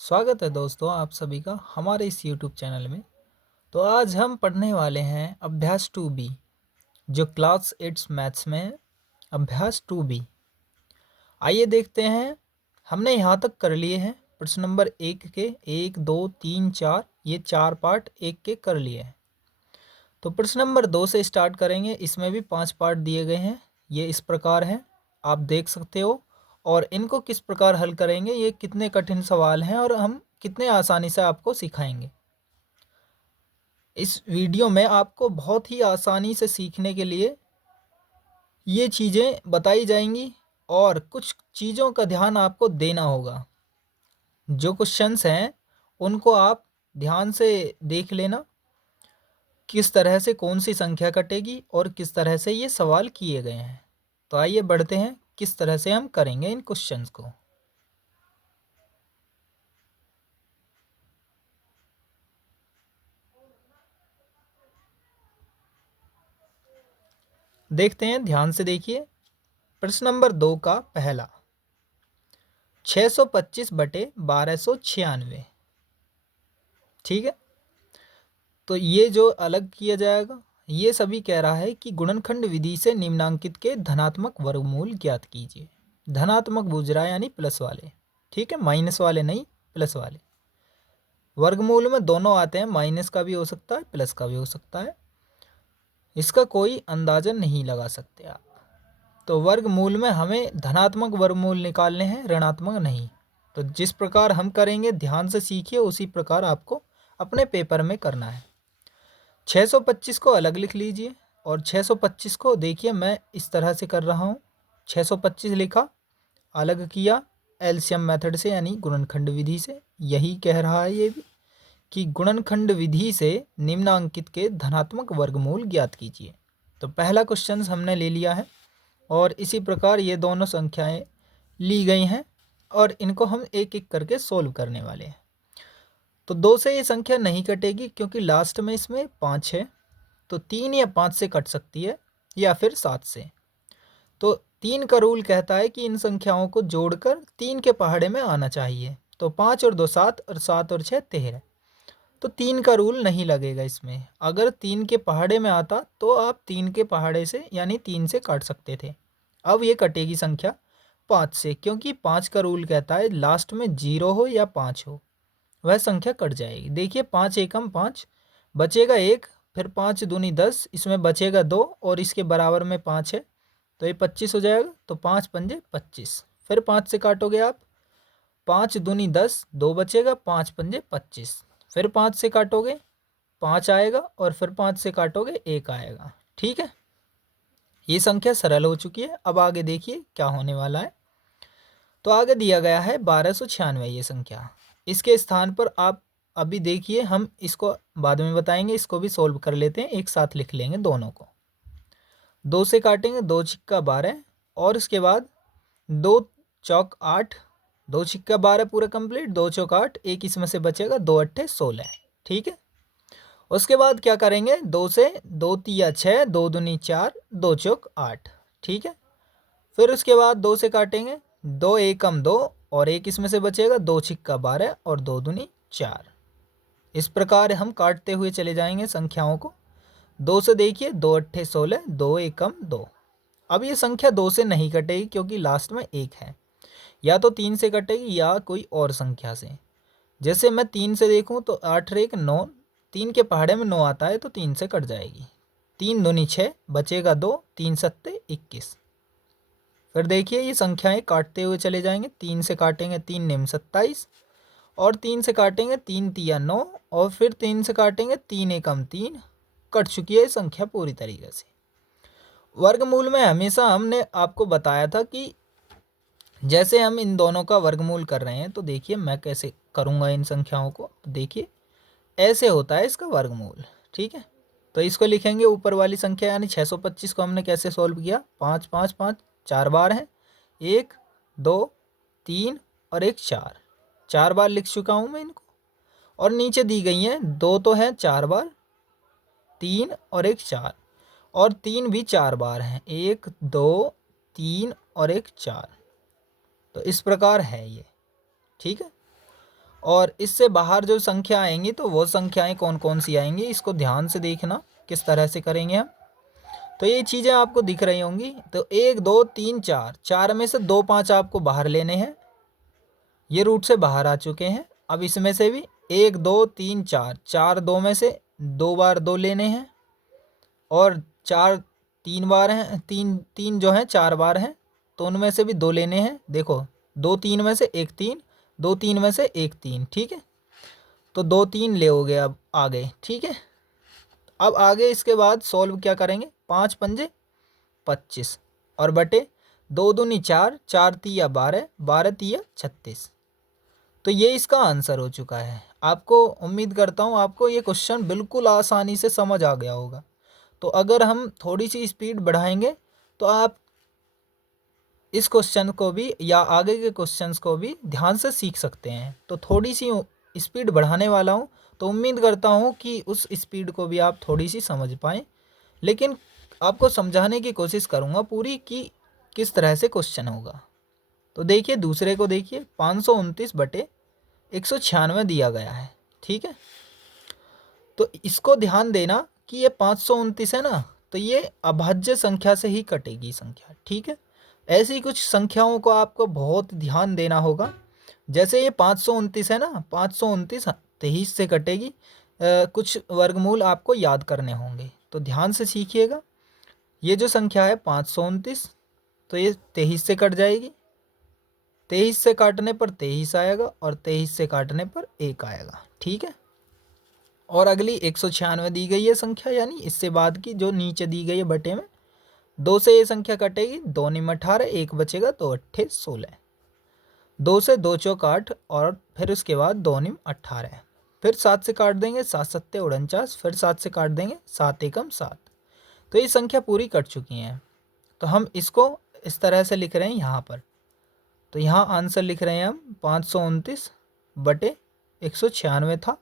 स्वागत है दोस्तों आप सभी का हमारे इस YouTube चैनल में। तो आज हम पढ़ने वाले हैं अभ्यास 2B जो क्लास 8 मैथ्स में है। अभ्यास 2B आइए देखते हैं। हमने यहाँ तक कर लिए हैं प्रश्न नंबर 1 के 1 2 3 4 ये 4 पार्ट 1 के कर लिए हैं। तो प्रश्न नंबर 2 से स्टार्ट करेंगे। इसमें भी 5 पार्ट दिए गए हैं। ये इस प्रकार हैं, आप देख सकते हो। और इनको किस प्रकार हल करेंगे, ये कितने कठिन सवाल हैं और हम कितने आसानी से आपको सिखाएंगे। इस वीडियो में आपको बहुत ही आसानी से सीखने के लिए ये चीज़ें बताई जाएंगी और कुछ चीज़ों का ध्यान आपको देना होगा। जो क्वेश्चंस हैं उनको आप ध्यान से देख लेना, किस तरह से कौन सी संख्या कटेगी और किस तरह से ये सवाल किए गए हैं। तो आइए बढ़ते हैं किस तरह से हम करेंगे इन क्वेश्चंस को। देखते हैं, ध्यान से देखिए। प्रश्न नंबर 2 का पहला 625/1296। ठीक है, तो ये जो अलग किया जाएगा, ये सभी कह रहा है कि गुणनखंड विधि से निम्नांकित के धनात्मक वर्गमूल ज्ञात कीजिए। धनात्मक बूझ रहा है यानी प्लस वाले, ठीक है, माइनस वाले नहीं, प्लस वाले। वर्गमूल में दोनों आते हैं, माइनस का भी हो सकता है प्लस का भी हो सकता है। इसका कोई अंदाजा नहीं लगा सकते आप। तो वर्गमूल में हमें धनात्मक वर्गमूल निकालने हैं, ऋणात्मक नहीं। तो जिस प्रकार हम करेंगे ध्यान से सीखिए, उसी प्रकार आपको अपने पेपर में करना है। 625 को अलग लिख लीजिए और 625 को देखिए मैं इस तरह से कर रहा हूँ। 625 लिखा, अलग किया एलसीएम मेथड से यानी गुणनखंड विधि से। यही कह रहा है ये भी कि गुणनखंड विधि से निम्नांकित के धनात्मक वर्गमूल ज्ञात कीजिए। तो पहला क्वेश्चन हमने ले लिया है और इसी प्रकार ये दोनों संख्याएं ली गई हैं और इनको हम एक एक करके सोल्व करने वाले हैं। तो 2 से ये संख्या नहीं कटेगी क्योंकि लास्ट में इसमें 5 है। तो 3 या 5 से कट सकती है या फिर 7 से। तो 3 का रूल कहता है कि इन संख्याओं को जोड़कर 3 के पहाड़े में आना चाहिए। तो 5 और 2 7 और 7 और 6 13। तो 3 का रूल नहीं लगेगा इसमें। अगर 3 के पहाड़े में आता तो आप 3 के पहाड़े से यानी 3 से काट सकते थे। अब ये कटेगी संख्या 5 से, क्योंकि 5 का रूल कहता है लास्ट में 0 हो या 5 हो, वह संख्या कट जाएगी। देखिए 5 एकम 5, बचेगा 1, फिर 5 दूनी 10, इसमें बचेगा 2 और इसके बराबर में 5 है तो ये 25 हो जाएगा। तो 5 पंजे 25, फिर 5 से काटोगे आप, 5 दूनी 10, 2 बचेगा, 5 पंजे 25, फिर 5 से काटोगे 5 आएगा और फिर 5 से काटोगे 1 आएगा। ठीक है, ये संख्या सरल हो चुकी है। अब आगे देखिए क्या होने वाला है। तो आगे दिया गया है 1296 ये संख्या। इसके स्थान पर आप अभी देखिए, हम इसको बाद में बताएंगे, इसको भी सोल्व कर लेते हैं, एक साथ लिख लेंगे दोनों को। 2 से काटेंगे, 2 छिक्का 12 और इसके बाद 2 चौक 8, 2 छिक्का 12 पूरा कंप्लीट, 2 चौक 8, एक इसमें से बचेगा, 2 अट्ठे 16। ठीक है, उसके बाद क्या करेंगे, 2 से 2 तिया 6, 2 दूनी 4, 2 चौक 8। ठीक है, फिर उसके बाद 2 से काटेंगे, 2 एकम 2 और एक इसमें से बचेगा, 2 छिक्का 12 और 2 दूनी 4। इस प्रकार हम काटते हुए चले जाएंगे संख्याओं को। 2 से देखिए, 2 अट्ठे 16, 2 एकम 2। अब ये संख्या 2 से नहीं कटेगी क्योंकि लास्ट में 1 है। या तो 3 से कटेगी या कोई और संख्या से। जैसे मैं 3 से देखूं तो 8 और 1 9, 3 के पहाड़े में 9 आता है तो 3 से कट जाएगी। 3 दूनी 6, बचेगा 2, 3 सत्ते 21। फिर देखिए ये संख्याएं काटते हुए चले जाएंगे। 3 से काटेंगे 3 निम 27 और 3 से काटेंगे 3 तिया 9 और फिर 3 से काटेंगे 3 एकम 3। कट चुकी है संख्या पूरी तरीके से। वर्गमूल में हमेशा हमने आपको बताया था कि जैसे हम इन दोनों का वर्गमूल कर रहे हैं तो देखिए मैं कैसे करूँगा इन संख्याओं को। देखिए ऐसे होता है इसका वर्गमूल। ठीक है, तो इसको लिखेंगे ऊपर वाली संख्या यानी 625 को हमने कैसे सॉल्व किया, 5 5 5 4 बार हैं, 1 2 3 और एक 4, 4 बार लिख चुका हूँ मैं इनको। और नीचे दी गई हैं 2 तो है 4 बार, 3 और एक 4, और 3 भी 4 बार हैं, 1 2 3 और एक 4। तो इस प्रकार है ये। ठीक है, और इससे बाहर जो संख्या आएंगी तो वो संख्याएं कौन कौन सी आएंगी, इसको ध्यान से देखना किस तरह से करेंगे हम। तो ये चीज़ें आपको दिख रही होंगी। तो 1 2 3 4, 4 में से 2 5 आपको बाहर लेने हैं, ये रूट से बाहर आ चुके हैं। अब इसमें से भी 1 2 3 4, 4 2 में से 2 बार 2 लेने हैं, और 4 3 बार हैं, 3 3 जो हैं 4 बार हैं, तो उनमें से भी 2 लेने हैं। देखो 2 3 में से 1 3, 2 3 में से 1 3, ठीक है। तो 2 3 ले हो गया अब आगे, ठीक है। अब आगे इसके बाद सॉल्व क्या करेंगे, 5 पंजे 25 और बटे 2 दूनी 4, 4 तिया 12, 12 तिया 36। तो ये इसका आंसर हो चुका है। आपको उम्मीद करता हूँ आपको ये क्वेश्चन बिल्कुल आसानी से समझ आ गया होगा। तो अगर हम थोड़ी सी स्पीड बढ़ाएंगे तो आप इस क्वेश्चन को भी या आगे के क्वेश्चंस को भी ध्यान से सीख सकते हैं। तो थोड़ी सी स्पीड बढ़ाने वाला हूँ, तो उम्मीद करता हूँ कि उस स्पीड को भी आप थोड़ी सी समझ पाएँ, लेकिन आपको समझाने की कोशिश करूँगा पूरी कि किस तरह से क्वेश्चन होगा। तो देखिए दूसरे को देखिए, 529 बटे 196 दिया गया है, ठीक है। तो इसको ध्यान देना कि ये 529 है ना, तो ये अभाज्य संख्या से ही कटेगी संख्या, ठीक है। ऐसी कुछ संख्याओं को आपको बहुत ध्यान देना होगा। जैसे ये 529 है ना, 529 23 से कटेगी। कुछ वर्गमूल आपको याद करने होंगे, तो ध्यान से सीखिएगा। ये जो संख्या है 529, तो ये 23 से कट जाएगी। 23 से काटने पर 23 आएगा, और 23 से काटने पर 1 आएगा, ठीक है। और अगली 196 दी गई है संख्या, यानी इससे बाद की जो नीचे दी गई है बटे में, 2 से ये संख्या कटेगी, 2 निम 18, 1 बचेगा, 2 अट्ठे 16। 2 से 2 चौक 8, और फिर उसके बाद 2 निम 18, फिर 7 से काट देंगे, 7 सत्ते 49, फिर 7 से काट देंगे, 7 एकम 7। तो ये संख्या पूरी कट चुकी हैं। तो हम इसको इस तरह से लिख रहे हैं यहाँ पर। तो यहाँ आंसर लिख रहे हैं हम 529 बटे 196 था।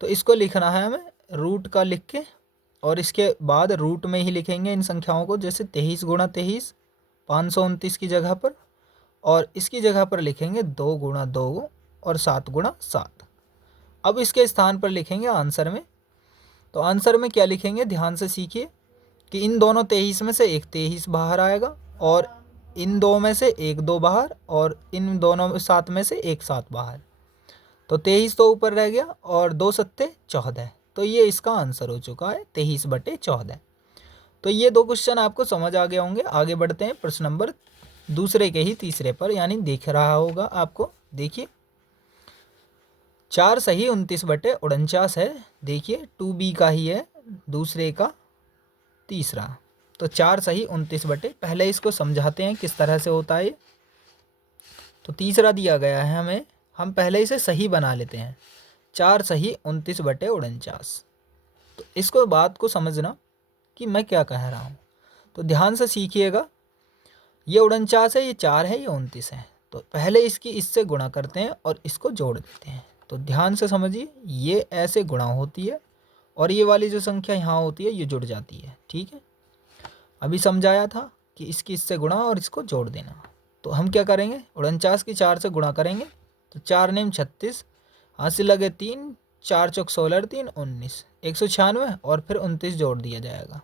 तो इसको लिखना है हमें रूट का लिख के, और इसके बाद रूट में ही लिखेंगे इन संख्याओं को, जैसे 23 गुणा 23 529 की जगह पर, और इसकी जगह पर लिखेंगे 2 गुणा 2 और 7 गुणा 7। अब इसके स्थान पर लिखेंगे आंसर में। तो आंसर में क्या लिखेंगे, ध्यान से सीखिए कि इन दोनों 23 में से एक 23 बाहर आएगा, और इन 2 में से एक 2 बाहर, और इन दोनों 7 में से एक 7 बाहर। तो 23 तो ऊपर रह गया, और 2 सत्ते 14। तो ये इसका आंसर हो चुका है 23 बटे 14। तो ये 2 क्वेश्चन आपको समझ आ गए होंगे। आगे बढ़ते हैं प्रश्न नंबर दूसरे के ही तीसरे पर, यानी दिख रहा होगा आपको। देखिए 4 सही 29 बटे 49 है। देखिए 2B का ही है, दूसरे का तीसरा। तो 4 सही 29 बटे, पहले इसको समझाते हैं किस तरह से होता है। तो तीसरा दिया गया है हमें, हम पहले इसे सही बना लेते हैं। 4 सही 29 बटे 49। तो इसको बात को समझना कि मैं क्या कह रहा हूँ। तो ध्यान से सीखिएगा। ये 49 है, ये 4 है, ये 29 है। तो पहले इसकी इससे गुणा करते हैं और इसको जोड़ देते हैं। तो ध्यान से समझिए, ये ऐसे गुणा होती है, और ये वाली जो संख्या यहाँ होती है ये जुड़ जाती है, ठीक है। अभी समझाया था कि इसकी इससे गुणा और इसको जोड़ देना। तो हम क्या करेंगे, 49 की 4 से गुणा करेंगे, तो 4 नेम 36, हाथ से लगे 3, 4 चौक 16, 3 19, 196, और फिर 29 जोड़ दिया जाएगा।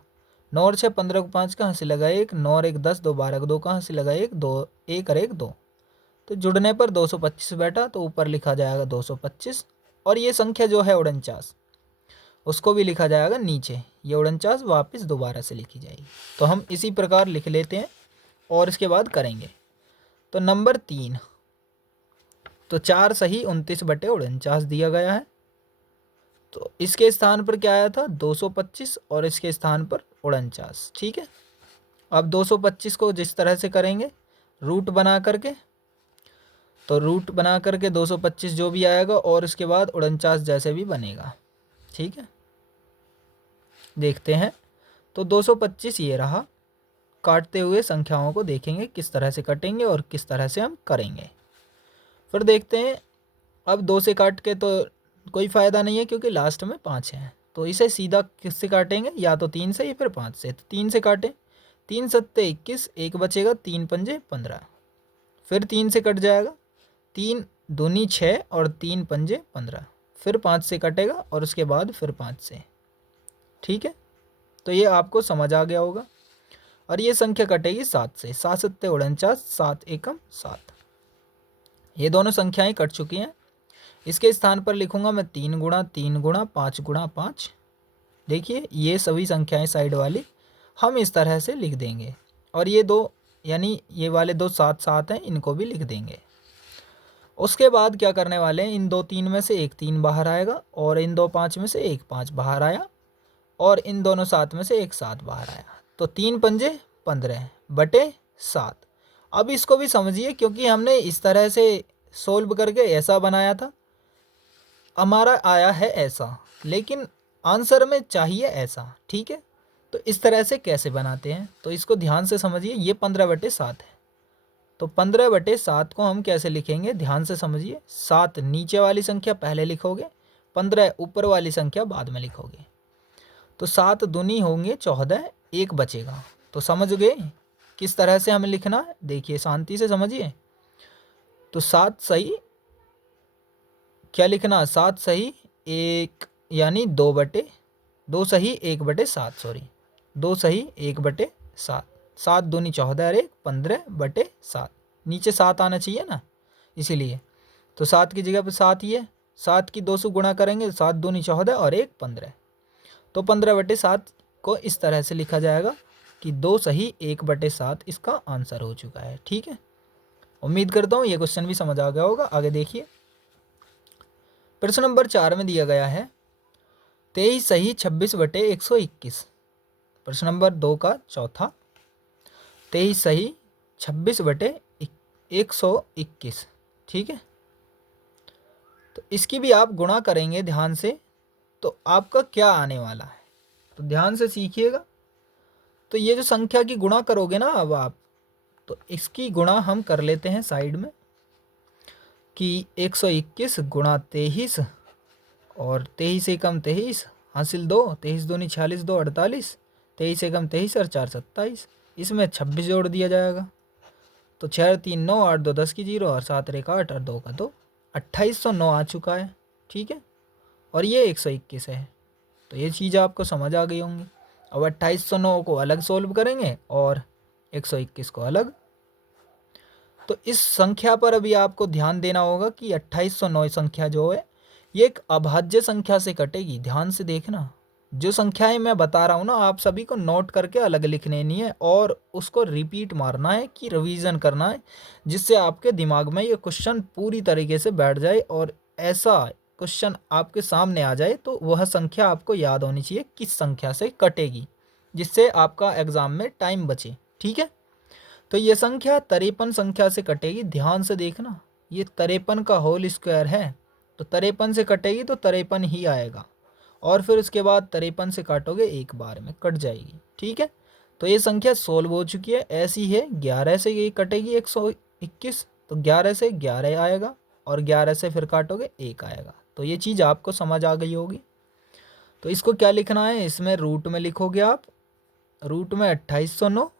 9 और 6 15 को 5 कहाँ से लगा 1, 9 और 1 10, 2 12 को 2 कहाँ से लगा 1, 2 1 और 1 2। तो जुड़ने पर 225 बैठा, तो ऊपर लिखा जाएगा 225, और ये संख्या जो है 49 उसको भी लिखा जाएगा नीचे। ये 49 वापस दोबारा से लिखी जाएगी। तो हम इसी प्रकार लिख लेते हैं और इसके बाद करेंगे। तो नंबर 3, तो 4 सही 29 बटे 49 दिया गया है। तो इसके स्थान पर क्या आया था 225, और इसके स्थान पर 49, ठीक है। अब 225 को जिस तरह से करेंगे रूट बना करके, तो रूट बना करके 225 जो भी आएगा, और इसके बाद 49 जैसे भी बनेगा, ठीक है। देखते हैं। तो 225 ये रहा। काटते हुए संख्याओं को देखेंगे किस तरह से कटेंगे और किस तरह से हम करेंगे। फिर देखते हैं। अब 2 से काट के तो कोई फ़ायदा नहीं है, क्योंकि लास्ट में 5 है। तो इसे सीधा किससे काटेंगे, या तो 3 से या फिर 5 से। तो 3 से काटें, 3 सत्ते 21, 1 बचेगा, 3 पंजे 15, फिर 3 से कट जाएगा, 3 दूनी 6 और 3 पंजे 15, फिर 5 से कटेगा और उसके बाद फिर 5 से। ठीक है, तो ये आपको समझ आ गया होगा। और ये संख्या कटेगी 7 से, 7 सत्ते 49, 7 एकम 7। ये दोनों संख्याएं कट चुकी हैं। इसके स्थान पर लिखूंगा मैं 3 गुणा 3 गुणा 5 गुणा 5। देखिए ये सभी संख्याएं साइड वाली हम इस तरह से लिख देंगे, और ये दो यानी ये वाले दो 7 7 हैं, इनको भी लिख देंगे। उसके बाद क्या करने वाले हैं, इन दो 3 में से एक 3 बाहर आएगा, और इन दो 5 में से एक 5 बाहर आया, और इन दोनों 7 में से एक 7 बाहर आया। तो 3 पंजे 15 बटे 7। अब इसको भी समझिए, क्योंकि हमने इस तरह से सोल्व करके ऐसा बनाया था, हमारा आया है ऐसा, लेकिन आंसर में चाहिए ऐसा। ठीक है, तो इस तरह से कैसे बनाते हैं, तो इसको ध्यान से समझिए। ये 15 बटे 7 है, तो 15 बटे 7 को हम कैसे लिखेंगे, ध्यान से समझिए। 7 नीचे वाली संख्या पहले लिखोगे, 15 ऊपर वाली संख्या बाद में लिखोगे। तो 7 दूनी होंगे 14, एक बचेगा। तो समझ गए किस तरह से हमें लिखना है, देखिए शांति से समझिए। तो 7 सही क्या लिखना, 7 सही 1 यानी 2 बटे 2 सही 1 बटे 7, सॉरी 2 सही 1 बटे 7। 7 दूनी 14 और 1 15 बटे 7, नीचे 7 आना चाहिए ना, इसीलिए। तो 7 की जगह पर 7 ही है, 7 की 2 से गुणा करेंगे, 7 दूनी 14 और 1 15। तो 15 बटे 7 को इस तरह से लिखा जाएगा कि 2 सही 1 बटे 7 इसका आंसर हो चुका है। ठीक है, उम्मीद करता हूँ ये क्वेश्चन भी समझ आ गया होगा। आगे देखिए, प्रश्न नंबर 4 में दिया गया है 23 सही 26 बटे 121। प्रश्न नंबर 2 का चौथा, 23 सही 26 बटे 121। ठीक है, तो इसकी भी आप गुणा करेंगे ध्यान से, तो आपका क्या आने वाला है, तो ध्यान से सीखिएगा। तो ये जो संख्या की गुणा करोगे ना अब आप, तो इसकी गुणा हम कर लेते हैं साइड में कि 121 गुणा 23, और 23 एकम 23 हासिल 2, 23 दूनी 46 2 48, 23 एकम 23 और 4 27, इसमें 26 जोड़ दिया जाएगा। तो 6 3 9 8 2 10 की 0 और 7 1 8 और 2 का 2, 2809 आ चुका है। ठीक है, और ये 121 है। तो ये चीज़ आपको समझ आ गई होंगी। अब 2809 को अलग सोल्व करेंगे और 121 को अलग। तो इस संख्या पर अभी आपको ध्यान देना होगा कि 2809 संख्या जो है ये एक अभाज्य संख्या से कटेगी। ध्यान से देखना, जो संख्याएं मैं बता रहा हूँ ना, आप सभी को नोट करके अलग लिखने नहीं है, और उसको रिपीट मारना है कि रिवीजन करना है, जिससे आपके दिमाग में ये क्वेश्चन पूरी तरीके से बैठ जाए, और ऐसा क्वेश्चन आपके सामने आ जाए तो वह संख्या आपको याद होनी चाहिए किस संख्या से कटेगी, जिससे आपका एग्जाम में टाइम बचे। ठीक है, तो ये संख्या 53 संख्या से कटेगी। ध्यान से देखना, ये 53 का होल स्क्वायर है, तो 53 से कटेगी तो 53 ही आएगा, और फिर उसके बाद 53 से काटोगे एक बार में कट जाएगी। ठीक है, तो ये संख्या सोल्व हो चुकी है। ऐसी है 11 से ये कटेगी 121, तो 11 से 11 आएगा, और 11 से फिर काटोगे 1 आएगा। तो ये चीज़ आपको समझ आ गई होगी। तो इसको क्या लिखना है, इसमें रूट में लिखोगे आप, रूट में 2809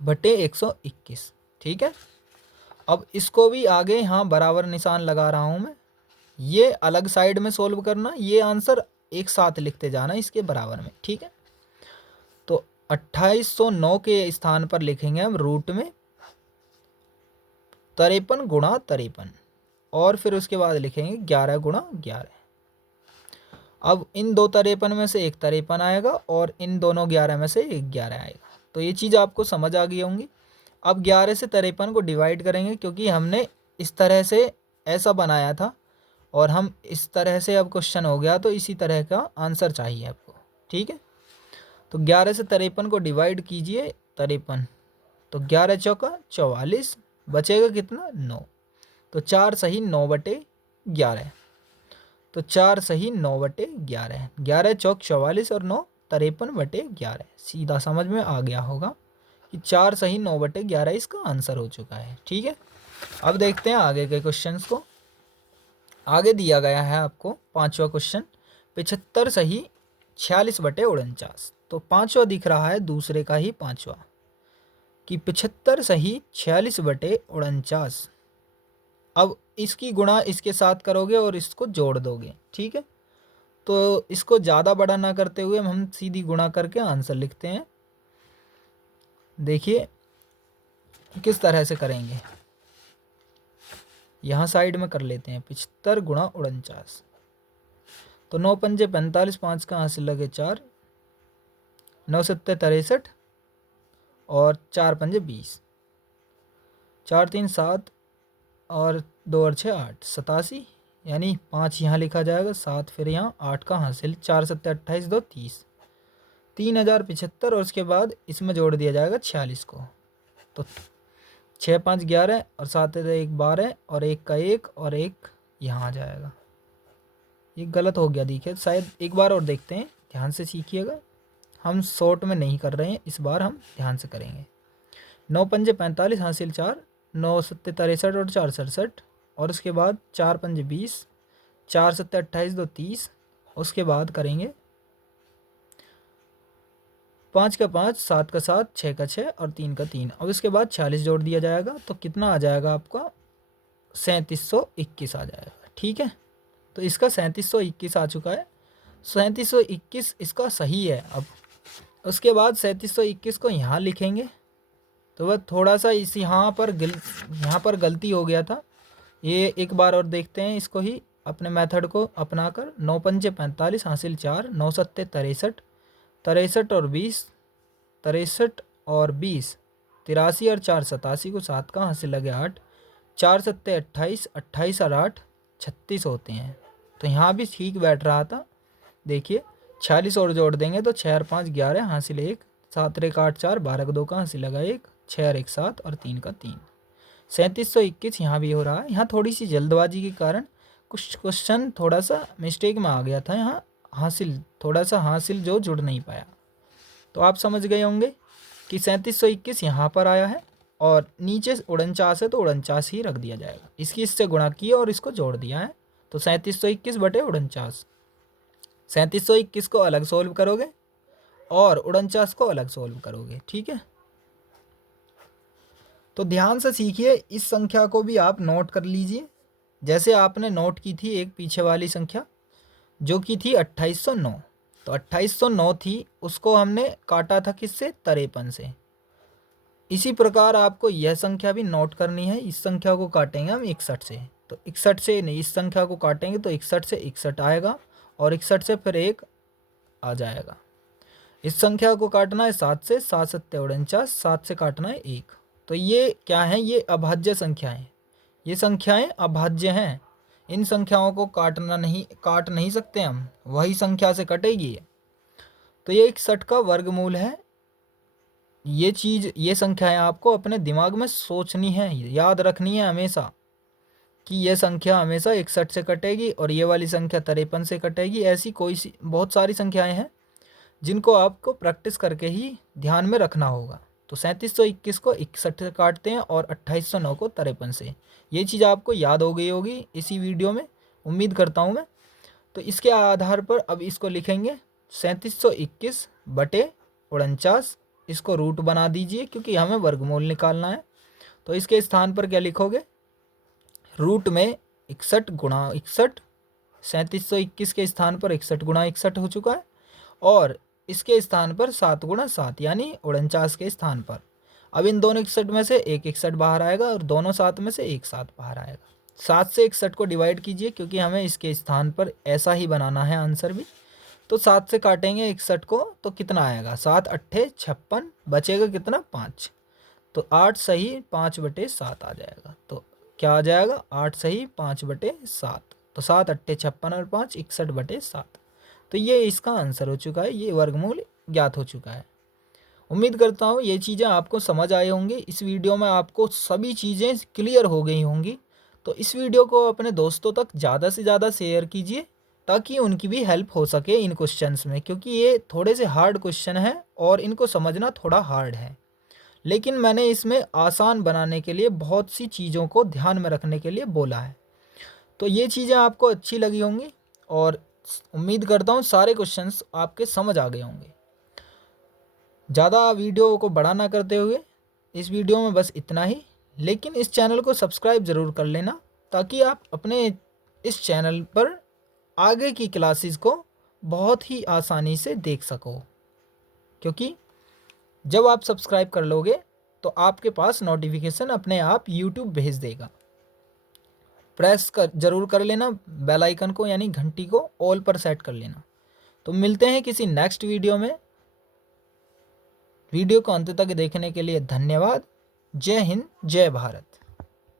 बटे 121। ठीक है, अब इसको भी आगे यहाँ बराबर निशान लगा रहा हूँ मैं, ये अलग साइड में सोल्व करना, ये आंसर एक साथ लिखते जाना इसके बराबर में। ठीक है, तो 2809 के स्थान पर लिखेंगे हम रूट में 53 गुणा 53, और फिर उसके बाद लिखेंगे 11 गुणा 11। अब इन दो 53 में से एक 53 आएगा, और इन दोनों 11 में से एक 11 आएगा। तो ये चीज़ आपको समझ आ गई होंगी। अब 11 से 53 को डिवाइड करेंगे, क्योंकि हमने इस तरह से ऐसा बनाया था, और हम इस तरह से अब क्वेश्चन हो गया, तो इसी तरह का आंसर चाहिए आपको। ठीक है, तो 11 से 53 को डिवाइड कीजिए 53, तो 11 चौका 44, बचेगा कितना 9, तो 4 सही 9 बटे 11, तो 4 सही 9 बटे 11, 11 चौक 44 और 9 53 बटे 11। सीधा समझ में आ गया होगा कि 4 सही 9 बटे 11 इसका आंसर हो चुका है। ठीक है, अब देखते हैं आगे के क्वेश्चंस को। आगे दिया गया है आपको पांचवा क्वेश्चन, 75 सही 46 बटे 49। तो पांचवा दिख रहा है दूसरे का ही पांचवा, कि 75 सही 46 बटे 49। अब इसकी गुणा इसके साथ करोगे और इसको जोड़ दोगे, ठीक है। तो इसको ज़्यादा बड़ा ना करते हुए हम सीधी गुणा करके आंसर लिखते हैं। देखिए किस तरह से करेंगे, यहाँ साइड में कर लेते हैं 75 गुणा 49। तो 9 पंजे 45, 5 का हासिल लगे 4, 9 सत्ते 63 और 4 पंजे 20, 4 3 7 और 2 और 6 8, 87, यानी 5 यहाँ लिखा जाएगा, 7 फिर यहाँ, 8 का हासिल, 4 सत्ते 28, 2 30, 3075 और उसके बाद इसमें जोड़ दिया जाएगा 46 को। तो 6 5 11 और 7 1 12 और 1 का 1 और 1 यहाँ आ जाएगा। ये गलत हो गया, देखिए शायद एक बार और देखते हैं, ध्यान से सीखिएगा, हम शॉर्ट में नहीं कर रहे हैं, इस बार हम ध्यान से करेंगे। 9 पंजे 45 हासिल 4, 9 सत्ते 63 और 4 67 और उसके बाद 4 पंजे 20, 4 सत्ते 28, 2 30, उसके बाद करेंगे 5 का 5, 7 का 7, 6 का 6 और 3 का 3। अब इसके बाद 46 जोड़ दिया जाएगा, तो कितना आ जाएगा आपका 3721 आ जाएगा, ठीक है। तो इसका 3721 आ चुका है, 3721 इसका सही है। अब उसके बाद 3721 को यहाँ लिखेंगे, तो वह थोड़ा सा इस यहाँ पर गलती हो गया था, ये एक बार और देखते हैं इसको ही, अपने मेथड को अपनाकर। 9 पंजे 45 हासिल 4, 9 सत्ते 63, 63 और 20, 63 और 20, 83 और 4 87 को 7 का हासिल लगे 8, 4 सत्ते 28, 28 और 8 36 होते हैं। तो यहाँ भी ठीक बैठ रहा था, देखिए 46 और जोड़ देंगे तो 6 और 5 11 हासिल 1, 7 1 8 4, 12 का 2 का हासिल लगा 1, 6 और 1 7 और 3 का 3, 3721 यहाँ भी हो रहा है। यहाँ थोड़ी सी जल्दबाजी के कारण कुछ क्वेश्चन थोड़ा सा मिस्टेक में आ गया था, यहाँ हासिल थोड़ा सा हासिल जो जुड़ नहीं पाया। तो आप समझ गए होंगे कि 3721 यहाँ पर आया है और नीचे 49 है तो 49 ही रख दिया जाएगा, इसकी इससे गुणा किया और इसको जोड़ दिया है, तो 3721 बटे 49। 3721 को अलग सोल्व करोगे और 49 को अलग सोल्व करोगे, ठीक है। तो ध्यान से सीखिए, इस संख्या को भी आप नोट कर लीजिए, जैसे आपने नोट की थी एक पीछे वाली संख्या जो कि थी 2809। तो 2809 थी, उसको हमने काटा था किससे, 53 से। इसी प्रकार आपको यह संख्या भी नोट करनी है, इस संख्या को काटेंगे हम 61 से, तो 61 से नहीं, इस संख्या को काटेंगे तो 61 से 61 आएगा और 61 से फिर 1 आ जाएगा। इस संख्या को काटना है 7 से, 7 सत्ते 49, 7 से काटना है 1। तो ये क्या है, ये अभाज्य संख्याएं, ये संख्याएं अभाज्य हैं, इन संख्याओं को काट नहीं सकते हम, वही संख्या से कटेगी ये। तो ये 61 का वर्गमूल है। ये संख्याएं आपको अपने दिमाग में सोचनी है, याद रखनी है हमेशा कि यह संख्या हमेशा 61 से कटेगी और ये वाली संख्या 53 से कटेगी। ऐसी बहुत सारी संख्याएं हैं जिनको आपको प्रैक्टिस करके ही ध्यान में रखना होगा। तो 3721 को 61 से काटते हैं और 2809 को 53 से। ये चीज़ आपको याद हो गई होगी इसी वीडियो में, उम्मीद करता हूँ मैं। तो इसके आधार पर अब इसको लिखेंगे 3721 बटे 49, इसको रूट बना दीजिए क्योंकि हमें वर्गमूल निकालना है। तो इसके स्थान पर क्या लिखोगे, रूट में 61 गुणा 61, 3721 के स्थान पर 61 गुणा 61 हो चुका है और इसके स्थान पर 7 गुणा 7 यानी 49 के स्थान पर। अब इन दोनों 61 में से एक 61 बाहर आएगा और दोनों 7 में से एक 7 बाहर आएगा। 7 से 61 को डिवाइड कीजिए क्योंकि हमें इसके स्थान पर ऐसा ही बनाना है आंसर भी। तो 7 से काटेंगे 61 को तो कितना आएगा, 7 अट्ठे 56, बचेगा कितना 5, तो 8 सही 5 बटे 7 आ जाएगा। तो क्या आ जाएगा, 8 सही 5 बटे 7, तो 7 अट्ठे 56 और 5 61 बटे 7। तो ये इसका आंसर हो चुका है, ये वर्गमूल ज्ञात हो चुका है। उम्मीद करता हूँ ये चीज़ें आपको समझ आए होंगे, इस वीडियो में आपको सभी चीज़ें क्लियर हो गई होंगी। तो इस वीडियो को अपने दोस्तों तक ज़्यादा से ज़्यादा शेयर कीजिए ताकि उनकी भी हेल्प हो सके इन क्वेश्चंस में, क्योंकि ये थोड़े से हार्ड क्वेश्चन हैं और इनको समझना थोड़ा हार्ड है। लेकिन मैंने इसमें आसान बनाने के लिए बहुत सी चीज़ों को ध्यान में रखने के लिए बोला है। तो ये चीज़ें आपको अच्छी लगी होंगी और उम्मीद करता हूँ सारे क्वेश्चंस आपके समझ आ गए होंगे। ज़्यादा वीडियो को बड़ा ना करते हुए इस वीडियो में बस इतना ही, लेकिन इस चैनल को सब्सक्राइब ज़रूर कर लेना ताकि आप अपने इस चैनल पर आगे की क्लासेस को बहुत ही आसानी से देख सको, क्योंकि जब आप सब्सक्राइब कर लोगे तो आपके पास नोटिफिकेशन अपने आप यूट्यूब भेज देगा। प्रेस कर जरूर कर लेना बेल आइकन को, यानी घंटी को ऑल पर सेट कर लेना। तो मिलते हैं किसी नेक्स्ट वीडियो में। वीडियो को अंत तक देखने के लिए धन्यवाद। जय हिंद, जय भारत।